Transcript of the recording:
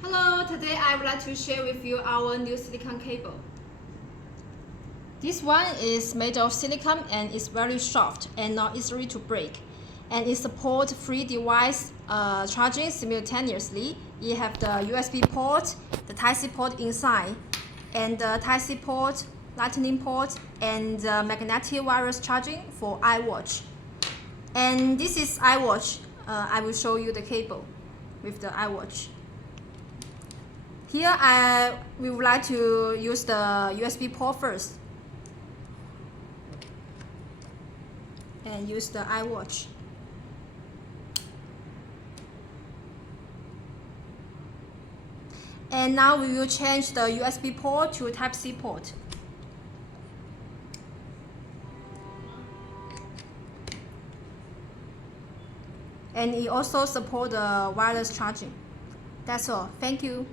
Hello, today I would like to share with you our new silicone cable. This one is made of silicone and is very soft and not easily to break. And it supports 3 devices charging simultaneously. You have the USB port, the Type-C port inside, and the Type-C port, Lightning port, and the magnetic wireless charging for iWatch. And this is iWatch. I will show you the cable with the iWatch. Here we would like to use the USB port first and use the iWatch. And now we will change the USB port to Type-C port. And it also supports the wireless charging. That's all. Thank you.